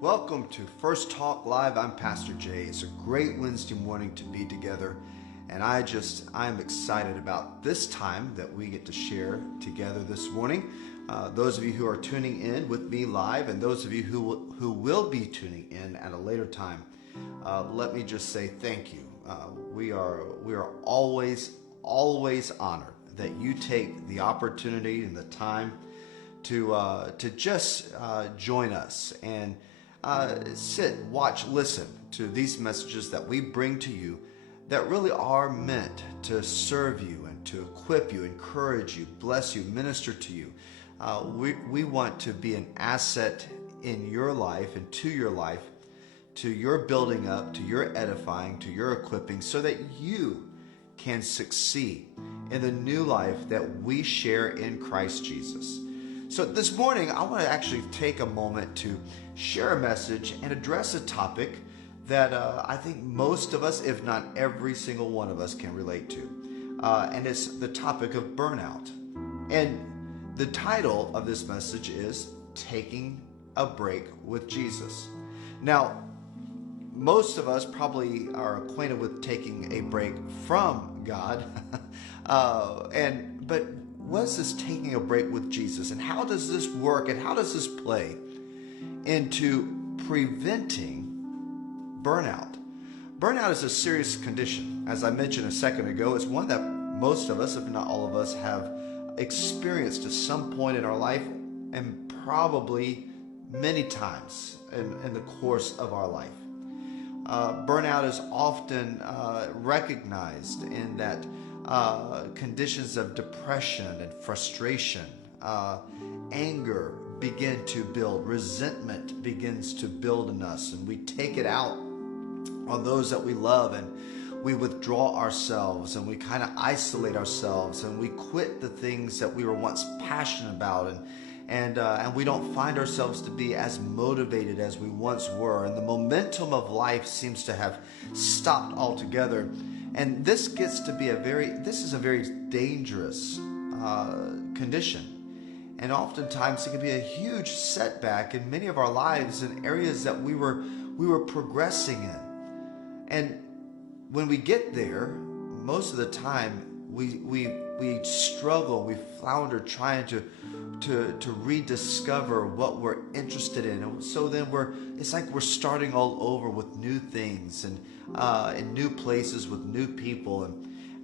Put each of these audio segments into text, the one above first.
Welcome to First Talk Live. I'm Pastor Jay. It's a great Wednesday morning to be together, and I'm excited about this time that we get to share together this morning. Those of you who are tuning in with me live, and those of you who will be tuning in at a later time, let me just say thank you. We are always honored that you take the opportunity and the time to just join us and sit, watch, listen to these messages that we bring to you that really are meant to serve you and to equip you, encourage you, bless you, minister to you. We want to be an asset in your life and to your life, to your building up, to your edifying, to your equipping, so that you can succeed in the new life that we share in Christ Jesus. So this morning, I want to actually take a moment to share a message and address a topic that I think most of us, if not every single one of us, can relate to. And it's the topic of burnout. And the title of this message is Taking a Break with Jesus. Now, most of us probably are acquainted with taking a break from God. But what is this taking a break with Jesus? And how does this work? And how does this play into preventing burnout? Burnout is a serious condition. As I mentioned a second ago, it's one that most of us, if not all of us, have experienced at some point in our life, and probably many times in the course of our life. Burnout is often recognized in that conditions of depression and frustration, anger begin to build, resentment begins to build in us, and we take it out on those that we love, and we withdraw ourselves, and we kind of isolate ourselves, and we quit the things that we were once passionate about, and we don't find ourselves to be as motivated as we once were, and the momentum of life seems to have stopped altogether. And this gets to be a very dangerous condition. And oftentimes it can be a huge setback in many of our lives in areas that we were progressing in. And when we get there, most of the time we struggle, we flounder trying to rediscover what we're interested in. And so then it's like we're starting all over with new things and in new places with new people,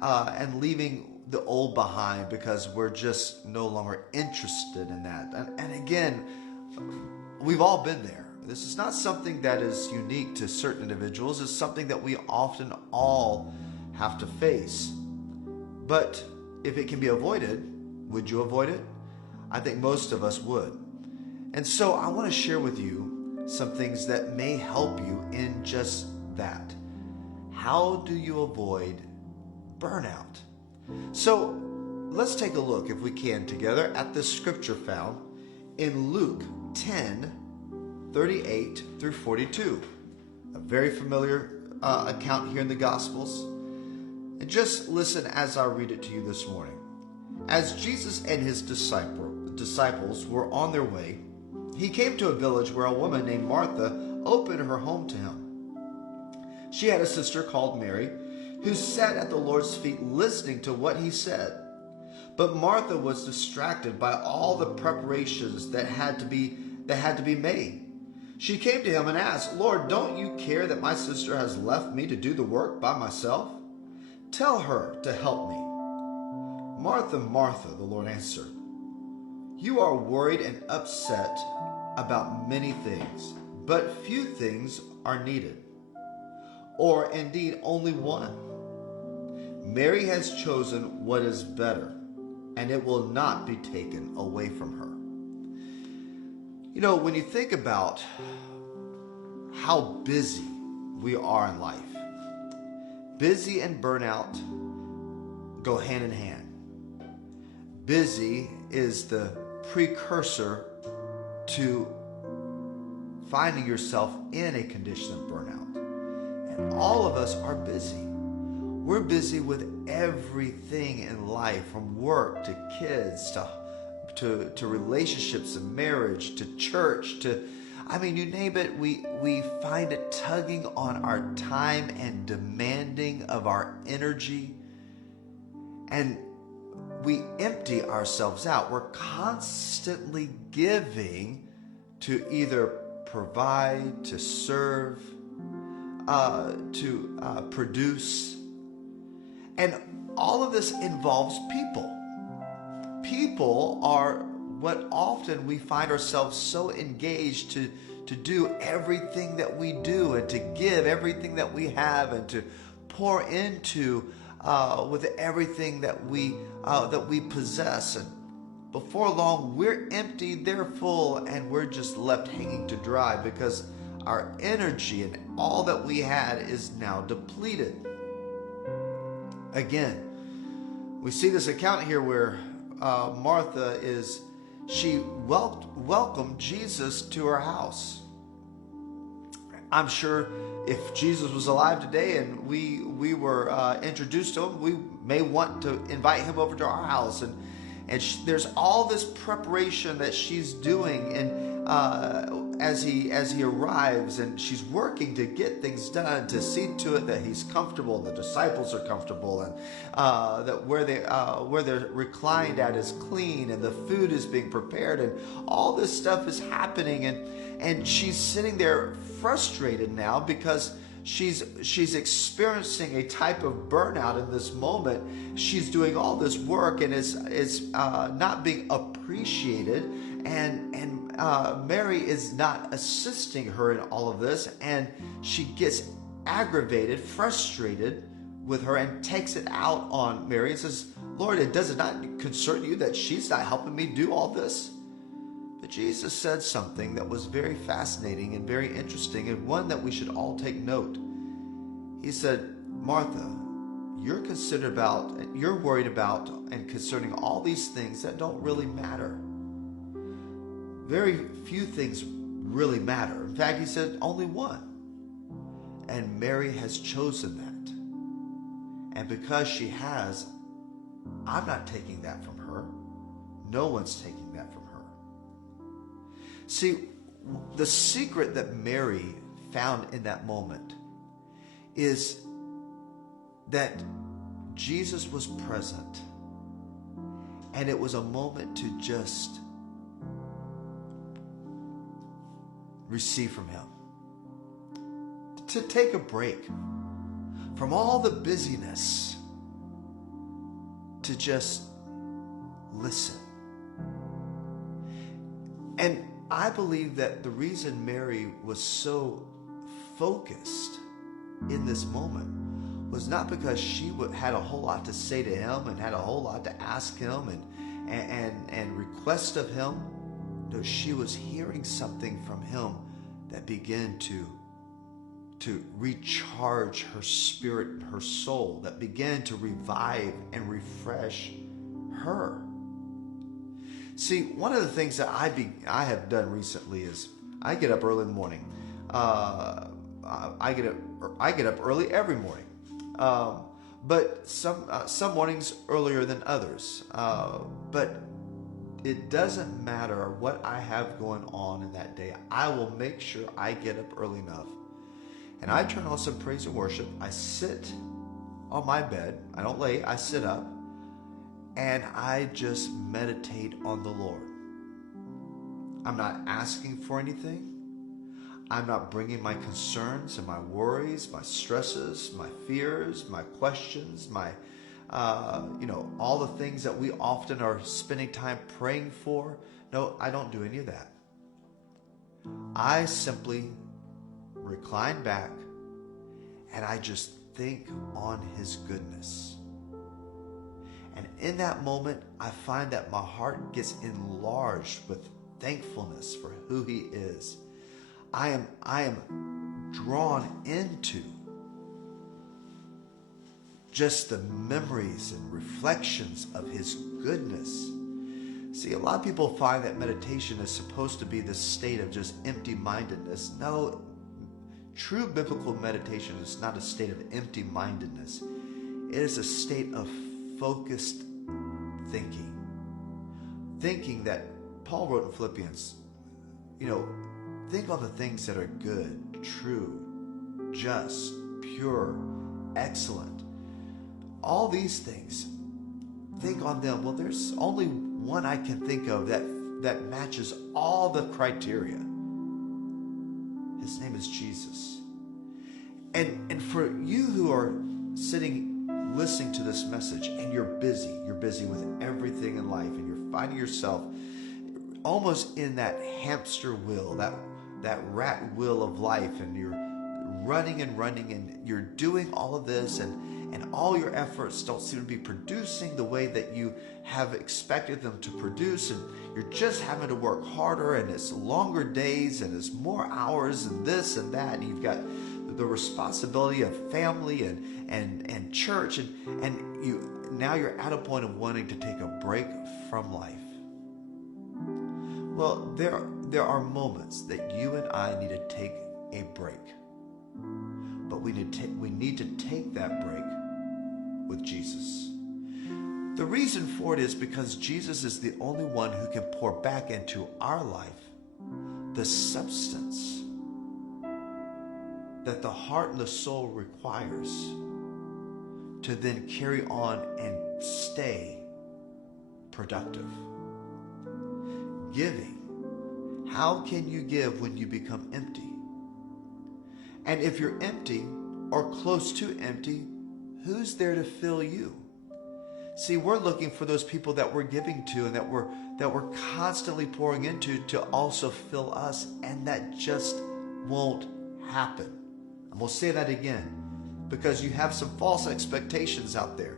and leaving the old behind because we're just no longer interested in that. And again, we've all been there. This is not something that is unique to certain individuals. It's something that we often all have to face. But if it can be avoided, would you avoid it? I think most of us would. And so I want to share with you some things that may help you in just that. How do you avoid burnout? So let's take a look, if we can, together at the scripture found in Luke 10:38 through 42. A very familiar account here in the Gospels. And just listen as I read it to you this morning. As Jesus and his disciples were on their way, he came to a village where a woman named Martha opened her home to him. She had a sister called Mary, who sat at the Lord's feet listening to what he said. But Martha was distracted by all the preparations that had to be made. She came to him and asked, "Lord, don't you care that my sister has left me to do the work by myself? Tell her to help me." "Martha, Martha," the Lord answered, "you are worried and upset about many things, but few things are needed, or indeed only one. Mary has chosen what is better, and it will not be taken away from her." You know, when you think about how busy we are in life, busy and burnout go hand in hand. Busy is the precursor to finding yourself in a condition of burnout. And all of us are busy. We're busy with everything in life, from work to kids to relationships and marriage to church to I mean, you name it, we find it tugging on our time and demanding of our energy. And we empty ourselves out. We're constantly giving to either provide, to serve, to produce. And all of this involves people. People are what often we find ourselves so engaged to do everything that we do and to give everything that we have and to pour into with everything that we possess. And before long, we're empty, they're full, and we're just left hanging to dry because our energy and all that we had is now depleted. Again, we see this account here where Martha she welcomed Jesus to her house. I'm sure if Jesus was alive today and we were introduced to him, we may want to invite him over to our house. And there's all this preparation that she's doing, and as he arrives, and she's working to get things done, to see to it that he's comfortable, the disciples are comfortable, and that where they're reclined at is clean, and the food is being prepared, and all this stuff is happening, and she's sitting there frustrated now because she's experiencing a type of burnout in this moment. She's doing all this work and is not being appreciated, and Mary is not assisting her in all of this, and she gets aggravated, frustrated with her, and takes it out on Mary and says, "Lord, does it not concern you that she's not helping me do all this?" But Jesus said something that was very fascinating and very interesting, and one that we should all take note. He said, "Martha, you're worried about and concerning all these things that don't really matter. Very few things really matter. In fact," he said, "only one. And Mary has chosen that. And because she has, I'm not taking that from her. No one's taking that from her." See, the secret that Mary found in that moment is that Jesus was present, and it was a moment to just receive from him, to take a break from all the busyness, to just listen. And I believe that the reason Mary was so focused in this moment was not because she had a whole lot to say to him and had a whole lot to ask him and request of him. No, she was hearing something from him that began to recharge her spirit and her soul, that began to revive and refresh her. See, one of the things that I have done recently is I get up early in the morning. I get up early every morning, but some mornings earlier than others. But it doesn't matter what I have going on in that day. I will make sure I get up early enough, and I turn on some praise and worship. I sit on my bed. I don't lay. I sit up, and I just meditate on the Lord. I'm not asking for anything. I'm not bringing my concerns and my worries, my stresses, my fears, my questions, all the things that we often are spending time praying for. No, I don't do any of that. I simply recline back and I just think on his goodness. And in that moment, I find that my heart gets enlarged with thankfulness for who he is. I am drawn into just the memories and reflections of his goodness. See, a lot of people find that meditation is supposed to be this state of just empty-mindedness. No, true biblical meditation is not a state of empty-mindedness. It is a state of focused thinking. Thinking that Paul wrote in Philippians, Think on the things that are good, true, just, pure, excellent. All these things, think on them. Well, there's only one I can think of that matches all the criteria. His name is Jesus. And for you who are sitting, listening to this message, and you're busy with everything in life, and you're finding yourself almost in that hamster wheel, that rat wheel of life, and you're running, and you're doing all of this, and all your efforts don't seem to be producing the way that you have expected them to produce, and you're just having to work harder, and it's longer days, and it's more hours, and this and that, and you've got the responsibility of family and church, and you're at a point of wanting to take a break from life. Well, there are moments that you and I need to take a break. But we need to take that break with Jesus. The reason for it is because Jesus is the only one who can pour back into our life the substance that the heart and the soul requires to then carry on and stay productive. Giving. How can you give when you become empty? And if you're empty or close to empty, who's there to fill you? See, we're looking for those people that we're giving to and that we're constantly pouring into to also fill us, and that just won't happen. And we'll say that again, because you have some false expectations out there.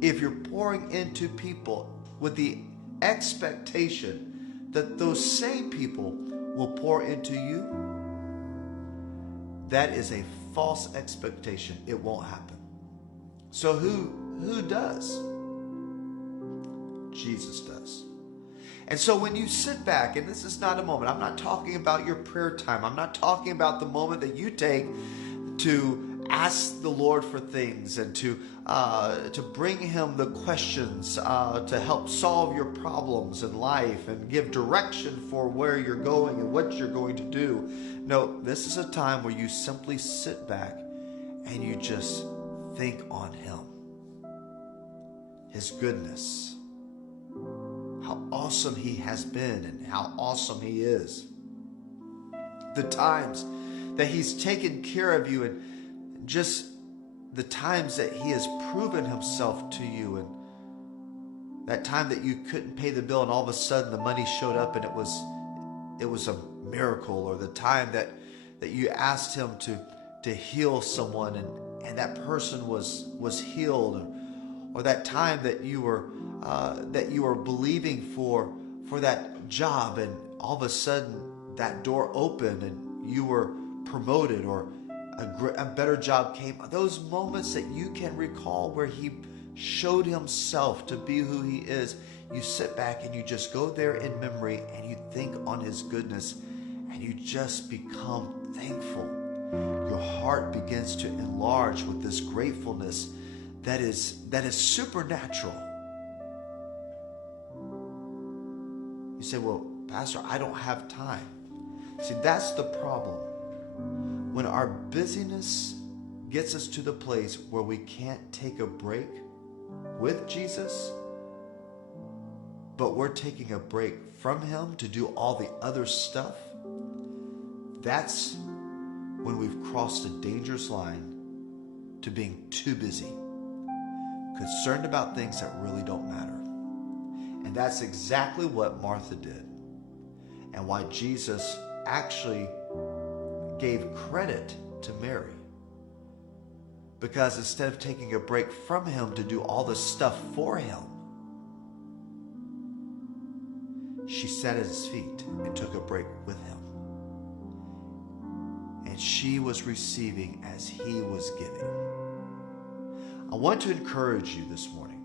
If you're pouring into people with the expectation that those same people will pour into you, that is a false expectation. It won't happen. So who does? Jesus does. And so when you sit back, and this is not a moment, I'm not talking about your prayer time. I'm not talking about the moment that you take to ask the Lord for things and to bring him the questions to help solve your problems in life and give direction for where you're going and what you're going to do. No, this is a time where you simply sit back and you just think on him, his goodness, how awesome he has been and how awesome he is. The times that he's taken care of you, and just the times that he has proven himself to you, and that time that you couldn't pay the bill and all of a sudden the money showed up and it was a miracle, or the time that you asked him to heal someone and that person was healed, or that time that you were believing for that job and all of a sudden that door opened and you were promoted, or a better job came. Those moments that you can recall where he showed himself to be who he is, you sit back and you just go there in memory and you think on his goodness and you just become thankful. Your heart begins to enlarge with this gratefulness that is supernatural. You say, well, Pastor, I don't have time. See, that's the problem. When our busyness gets us to the place where we can't take a break with Jesus, but we're taking a break from him to do all the other stuff, that's when we've crossed a dangerous line to being too busy, concerned about things that really don't matter. And that's exactly what Martha did, and why Jesus actually gave credit to Mary. Because instead of taking a break from him to do all the stuff for him, she sat at his feet and took a break with him. And she was receiving as he was giving. I want to encourage you this morning,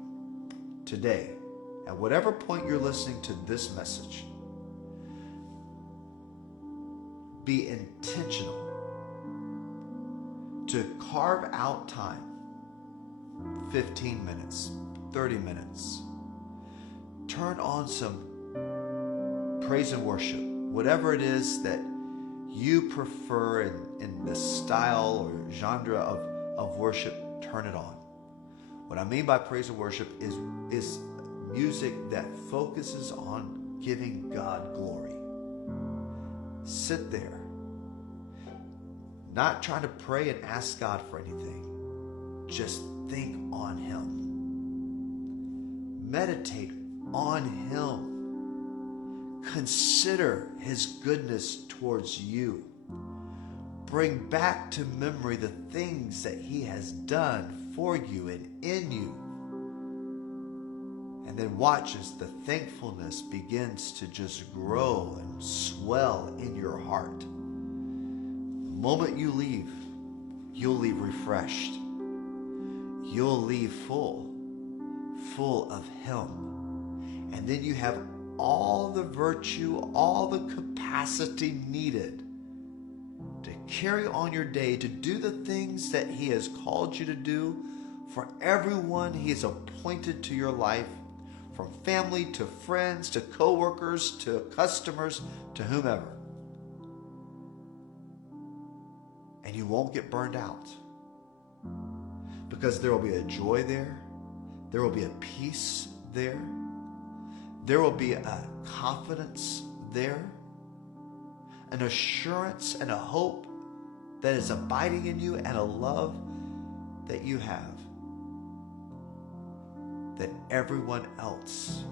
today, at whatever point you're listening to this message, be intentional to carve out time, 15 minutes, 30 minutes. Turn on some praise and worship, whatever it is that you prefer in the style or genre of worship, turn it on. What I mean by praise and worship is music that focuses on giving God glory. Sit there, not trying to pray and ask God for anything. Just think on Him. Meditate on Him. Consider His goodness towards you. Bring back to memory the things that He has done for you and in you. And then watch as the thankfulness begins to just grow and swell in your heart. The moment you leave, you'll leave refreshed. You'll leave full of Him. And then you have all the virtue, all the capacity needed to carry on your day, to do the things that He has called you to do for everyone He has appointed to your life, from family to friends to co-workers to customers to whomever. And you won't get burned out, because there will be a joy there. There will be a peace there. There will be a confidence there, an assurance and a hope that is abiding in you, and a love that you have that everyone else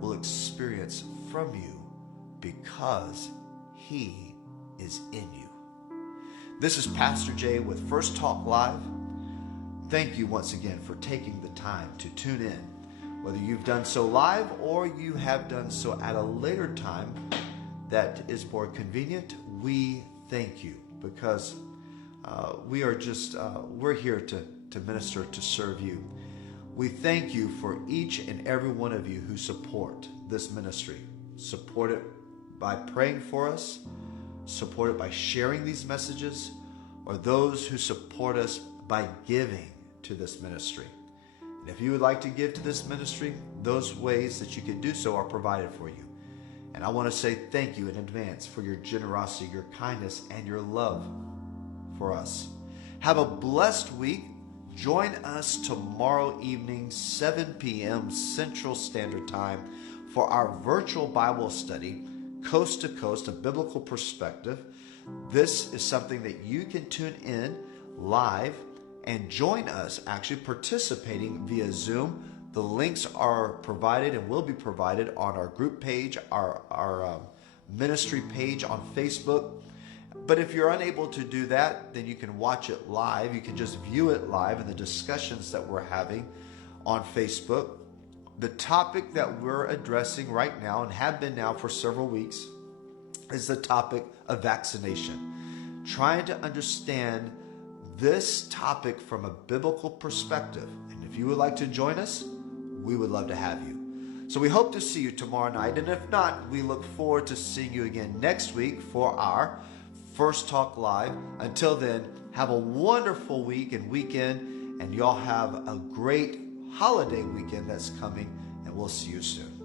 will experience from you because He is in you. This is Pastor Jay with First Talk Live. Thank you once again for taking the time to tune in. Whether you've done so live or you have done so at a later time that is more convenient, we thank you, because we're here to minister, to serve you. We thank you for each and every one of you who support this ministry. Support it by praying for us, support it by sharing these messages, or those who support us by giving to this ministry. And if you would like to give to this ministry, those ways that you can do so are provided for you. And I want to say thank you in advance for your generosity, your kindness, and your love for us. Have a blessed week. Join us tomorrow evening, 7 p.m. Central Standard Time, for our virtual Bible study, Coast to Coast, a biblical perspective. This is something that you can tune in live and join us, actually participating via Zoom. The links are provided and will be provided on our group page, our ministry page on Facebook. But if you're unable to do that, then you can watch it live. You can just view it live in the discussions that we're having on Facebook. The topic that we're addressing right now, and have been now for several weeks, is the topic of vaccination. Trying to understand this topic from a biblical perspective. And if you would like to join us, we would love to have you. So we hope to see you tomorrow night. And if not, we look forward to seeing you again next week for our First Talk Live. Until then, have a wonderful week and weekend, and y'all have a great holiday weekend that's coming, and we'll see you soon.